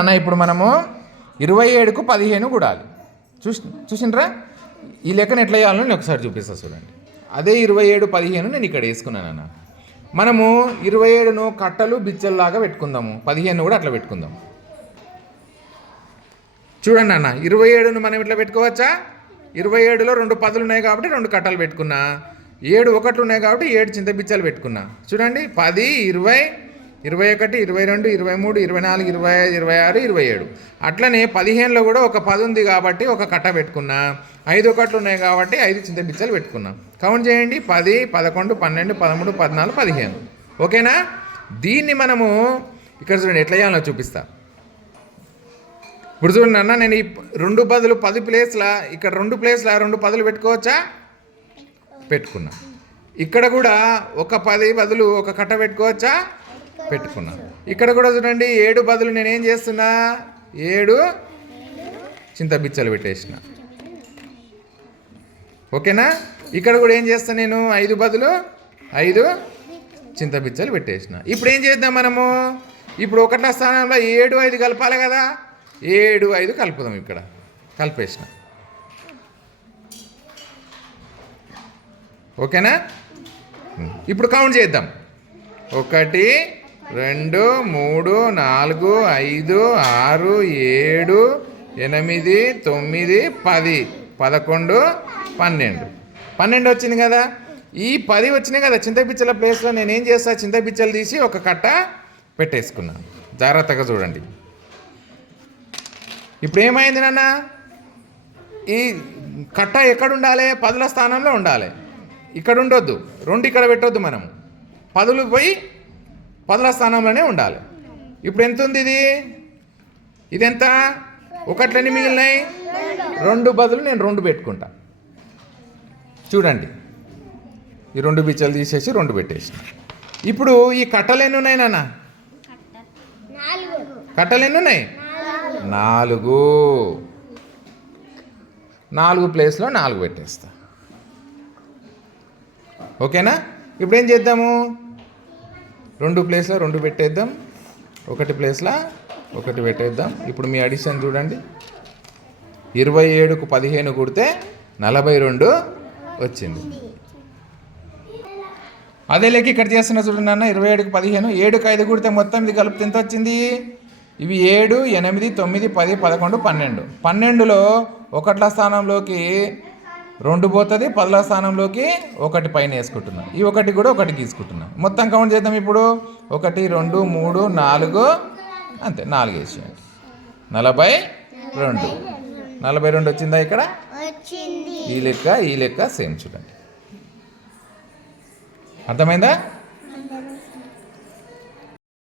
అన్న ఇప్పుడు మనము 27కు 15 కూడాలి. చూసిండ్రా? ఈ లెక్కను ఎట్లా చేయాలో నేను ఒకసారి చూపిస్తా చూడండి. అదే 27, 15 నేను ఇక్కడ వేసుకున్నాను అన్న. మనము 27ను కట్టలు బిచ్చల్లాగా పెట్టుకుందాము, 15 కూడా అట్లా పెట్టుకుందాం. చూడండి అన్న, 27ను మనం ఇట్లా పెట్టుకోవచ్చా? 27లో 2 10లు ఉన్నాయి కాబట్టి 2 కట్టలు పెట్టుకున్నా. 7 ఒకట్లు ఉన్నాయి కాబట్టి 7 చింత బిచ్చలు పెట్టుకున్నా. చూడండి, 10, 20, 21, 22, 23, 24, 25, 26, 27. అట్లనే 15లో కూడా ఒక 10 ఉంది కాబట్టి ఒక కట్ట పెట్టుకున్నా. 5 ఒకట్లు ఉన్నాయి కాబట్టి 5 చింత బిచ్చలు పెట్టుకున్నా. కౌంట్ చేయండి, 10, 11, 12, 13, 14, 15. ఓకేనా? దీన్ని మనము ఇక్కడ చూడండి ఎట్లా చేయాలో చూపిస్తా. ఇప్పుడు చూడండి అన్న, నేను ఈ 2 బదులు 10 ప్లేస్లా ఇక్కడ 2 ప్లేస్లా 2 10లు పెట్టుకోవచ్చా? పెట్టుకున్నా. ఇక్కడ కూడా ఒక 10 బదులు ఒక కట్ట పెట్టుకోవచ్చా? పెట్టుకున్నా. ఇక్కడ కూడా చూడండి 7 బదులు నేనేం చేస్తున్నా? 7 చింత బిచ్చలు పెట్టేసిన. ఓకేనా? ఇక్కడ కూడా ఏం చేస్తా నేను? 5 బదులు 5 చింత బిచ్చలు పెట్టేసిన. ఇప్పుడు ఏం చేద్దాం మనము? ఇప్పుడు ఒకట్ల స్థానంలో 7, 5 కలపాలి కదా. 7, 5 కలుపుదాం. ఇక్కడ కలిపేసిన. ఓకేనా? ఇప్పుడు కౌంట్ చేద్దాం. 1, 2, 3, 4, 5, 6, 7, 8, 9, 10, 11, 12. 12 వచ్చింది కదా. ఈ 10 వచ్చినాయి కదా చింతపిచ్చల ప్లేస్లో నేనేం చేస్తా? చింతపిచ్చలు తీసి ఒక కట్ట పెట్టేసుకున్నాను. జాగ్రత్తగా చూడండి. ఇప్పుడు ఏమైంది నాన్న? ఈ కట్ట ఎక్కడ ఉండాలి? 10ల స్థానంలో ఉండాలి. ఇక్కడ ఉండొద్దు, 2 ఇక్కడ పెట్టొద్దు. మనం 10లు పోయి 10ల స్థానంలోనే ఉండాలి. ఇప్పుడు ఎంత ఉంది ఇది? ఇది ఎంత? ఒకట్లని మిగిలినాయి. 2 బదులు నేను 2 పెట్టుకుంటా. చూడండి, ఈ 2 బిచ్చలు తీసేసి 2 పెట్టేసిన. ఇప్పుడు ఈ కట్టలు ఎన్ని ఉన్నాయి నాన్న? కట్టలు ఎన్ని ఉన్నాయి? 4. 4 ప్లేస్లో 4 పెట్టేస్తా. ఓకేనా? ఇప్పుడు ఏం చేద్దాము? 2 ప్లేస్లో 2 పెట్టేద్దాం, 1 ప్లేస్లో 1 పెట్టేద్దాం. ఇప్పుడు మీ అడిషన్ చూడండి. 27కు 15 కూడితే 42 వచ్చింది. అదే లెక్క ఇక్కడ చేస్తున్నా చూడండి అన్న. 27కు 15, 7కు 5 కూడితే మొత్తం ఇది కలిపితే ఎంత వచ్చింది? ఇవి 7, 8, 9, 10, 11, 12. 12లో ఒకట్ల స్థానంలోకి 2 పోతుంది, 10ల స్థానంలోకి 1 పైన వేసుకుంటున్నా. ఈ 1 కూడా 1 గీసుకుంటున్నా. మొత్తం కౌంట్ చేద్దాం ఇప్పుడు. 1, 2, 3, 4, అంతే 4 వేసేయండి. 42. 42 వచ్చిందా ఇక్కడ? ఈ లెక్క సేమ్ చూడండి. అర్థమైందా?